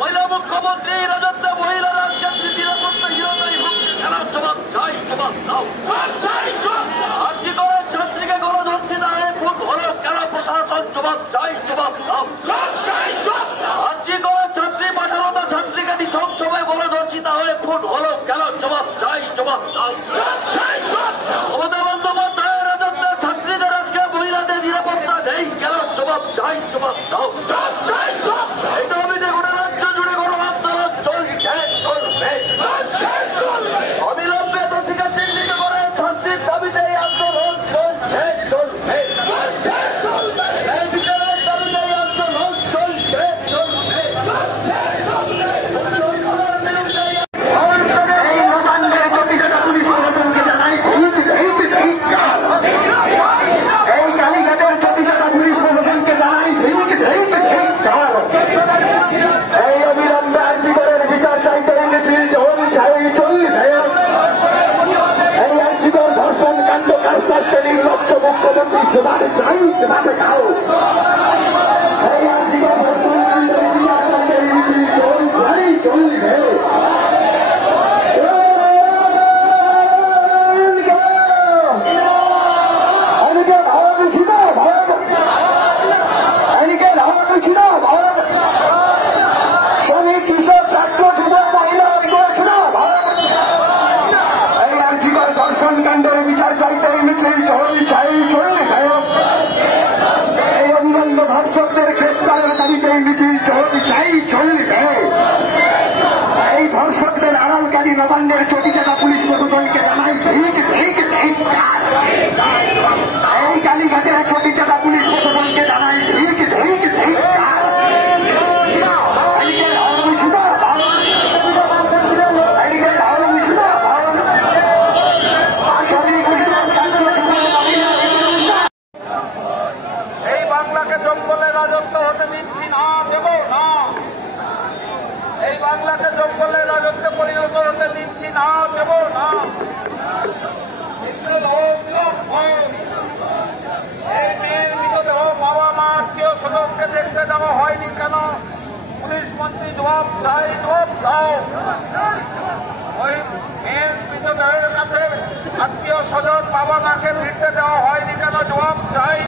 মহিলা মুখ্যমন্ত্রী রাজত্বে মহিলা রাজনীতি নিরাপত্তাহীনতায় ভুগছে খেলার জবাব চাই, জবাব দাও। আর্জি করার ছাত্রীকে গণধর্ষিতা আইন ভুল হলো কেন প্রশাসন, জবাব চাই, জবাব দাও। আর্জি করার ছাত্রী পাঠানো ছাত্রীকে নৃশংসভাবে গণধর্ষিতা হয়ে খুন হলো কেন, জবাব চাই, জবাব দাও। মমতা বন্দ্যোপাধ্যায়ের রাজত্বে ছাত্রীদের আজকে মহিলাদের নিরাপত্তা নেই কেন, জবাব চাই, জবাব দাও। এই দাবিতে গোটা রাজ্য জুড়ে গণআন্দোলন চলছে, চলবে। অবিলম্বে দোষীকে চিহ্নিত করে শাস্তির দাবিতে এই আন্দোলন চলছে, চলবে। এই বিচারের দাবিতে এই আন্দোলন চলছে, চলবে। মুখ্যমন্ত্রী জবাবে চাই, জবাবে দাও। এই আজীবন চলবে। অনেকে ভালো বলছি না, অনেকে ভালো বলছি না, শ্রমিক, কৃষক, ছাত্র, যুবক, মহিলা করেছে না। এই আজীবন ধর্ষণ কাণ্ডের বিচার চাইতে মিছিল চাই, চলবে। এই অবিলম্ব ধর্ষকদের গ্রেপ্তারের দাবিতে মিছিল চাই, চলবে। এই ধর্ষকদের আড়ালকারী নবান্নের চটিচাটা পুলিশ প্রশাসনকে জানাই ঠিক। এই কালীঘাটের চটিচাটা পুলিশ প্রশাসনকে জানাই ঠিক। বাংলাকে জঙ্গলের রাজত্ব হতে দিচ্ছি না, দেব না। এই বাংলাকে জঙ্গলের রাজত্বে পরিণত হতে দিচ্ছি না, দেব না। এই মেয়ের মৃতদেহ বাবা মা আত্মীয় স্বজনকে দেখতে দেওয়া হয়নি কেন? পুলিশ মন্ত্রী জবাব চাই, জবাব দাও। ওই মেয়ের মৃতদেহের কাছে আত্মীয় স্বজন বাবা মাকে ফিরতে দেওয়া হয়নি কেন? জবাব চাই।